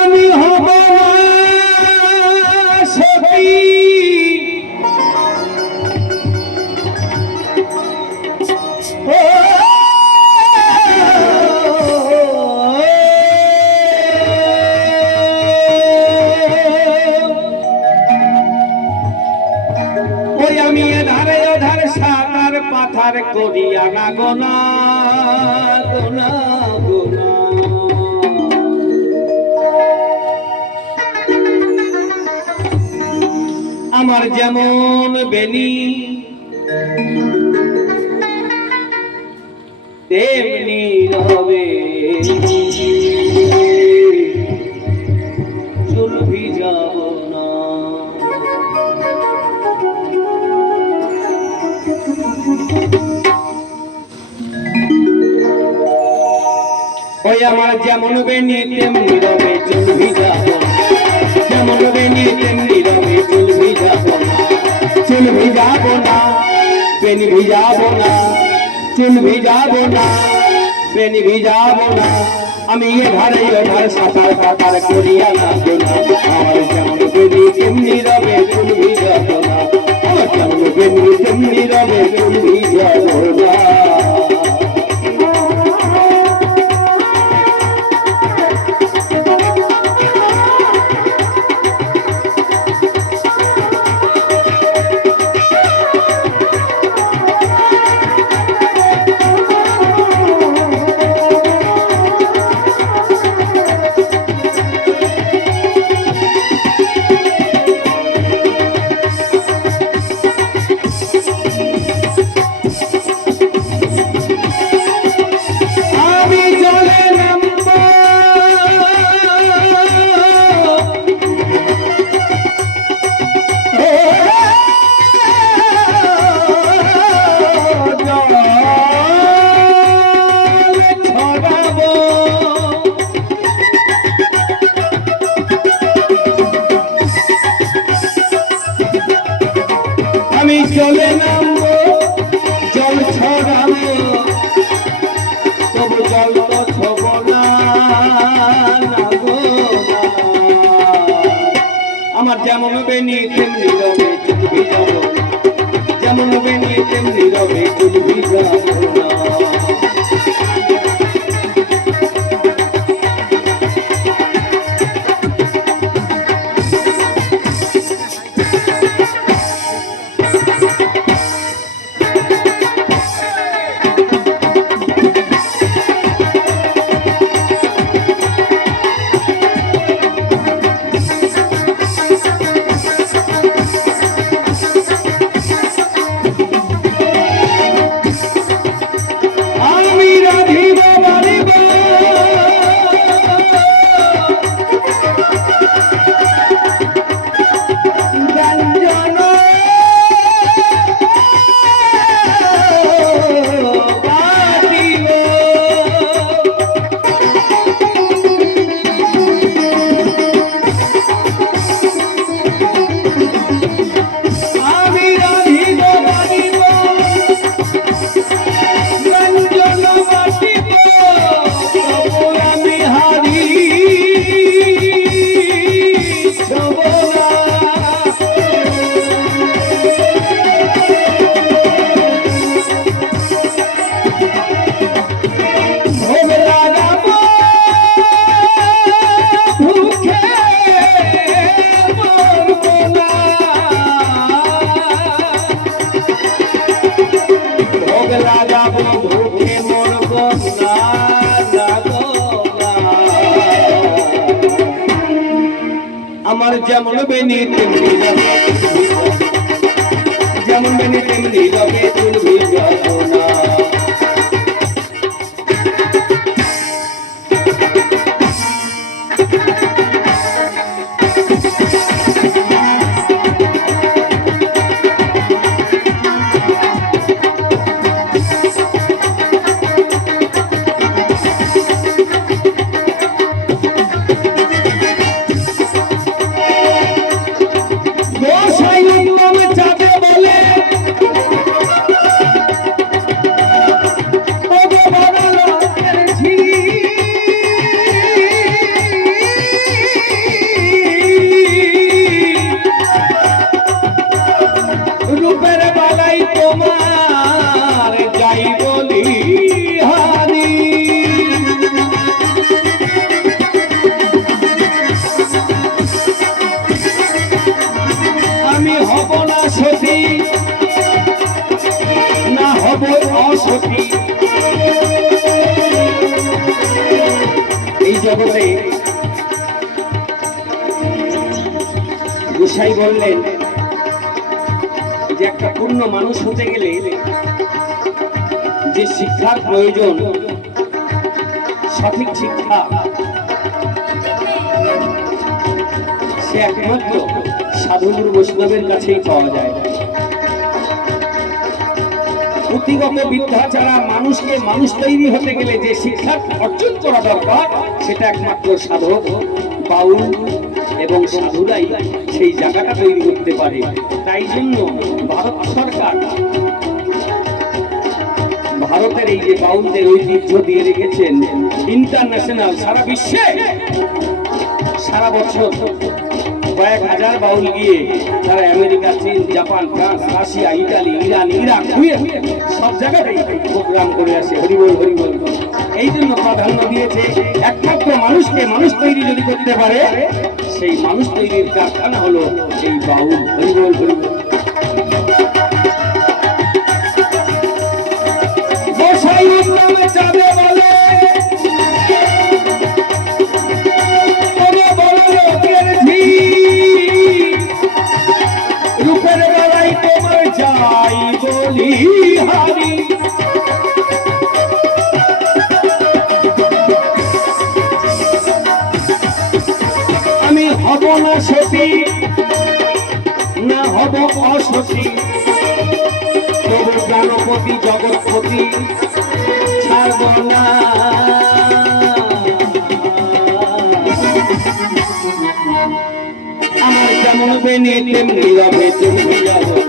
আমি হব সখী। আমি পাথার করিয়া না গোনা আমার যেমন বেনি, তেমনি রবে। চুল ভিজাব না। ওই আমার যেমন বেনি, তেমনি রবে, চুল ভিজাব না। যেমন বেনি, তেমনি চুল ভিজাব না, পেন ভিজাব না, চুল ভিজাব না, পেন ভিজাব না। আমি এ ধারে ও ধারে সাঁতার পাতার করিয়া না। গোনা আমার যেমন বেনি তেমনি রবে, চুল ভিজাব না। আমার যেমন বেনি তেমনি রবে, চুল ভিজাব না। যেমন বেনি তেমনি রবে তুমি যেমন বেনি তেমনি রবে চুলবি যেমন বেনি তেমনি রবে যেমন বেনি তেমনি রবে চুলবি হব অসখী এই জগতে গোসাই বললেন যে একটা পূর্ণ মানুষ হতে গেলে যে শিক্ষার প্রয়োজন, সঠিক শিক্ষা, সে একমাত্র সাধুগুরু বৈষ্ণবের কাছেই পাওয়া যায়। পুঁথিগত বিদ্যা ছাড়া মানুষকে মানুষ তৈরি হতে গেলে যে শিক্ষা অর্জন করা দরকার, সেটা একমাত্র সাধক, বাউল এবং সাধুরাই সেই জায়গাটা তৈরি করতে পারে। তাই জন্য ভারত সরকার ভারতের এই যে বাউলদের ঐতিহ্য দিয়ে রেখেছেন ইন্টারন্যাশনাল সারা বিশ্বে, সারা বছর। কয়েক হাজার বাউল গিয়ে তারা আমেরিকা, চীন, Japan, France, Russia Italy Iran, Iraq সব জায়গাতেই প্রোগ্রাম করে আসে, হরিবল হরিবল। এই জন্য প্রাধান্য দিয়েছে একমাত্র মানুষকে মানুষ তৈরি যদি করতে পারে, সেই মানুষ তৈরির কারখানা হলো এই বাউল, হরিবল হরিবল। বলি হারি আমি হব না সতী, না হব অসতী। তবু গণপতি, জগৎপতি, ছাড়ব না। আমার যেমন বেনি তেমনি রবে তেমনি রবে।